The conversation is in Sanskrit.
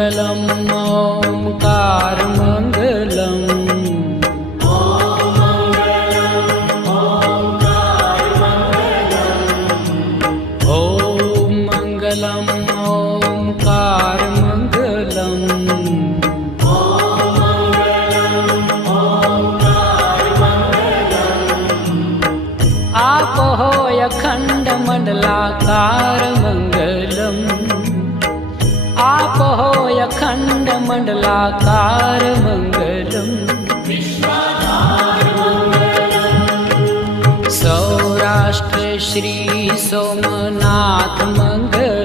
मङ्गलम् ओङ्कारमङ्गलम् ॐ मङ्गलम् ओङ्कारमङ्गलम् आपो अखण्डमण्डलाकारमङ्गलम् आपो अखण्डमण्डलाकारमङ्गलम् सौराष्ट्रे श्री सोमनाथ मङ्गलम्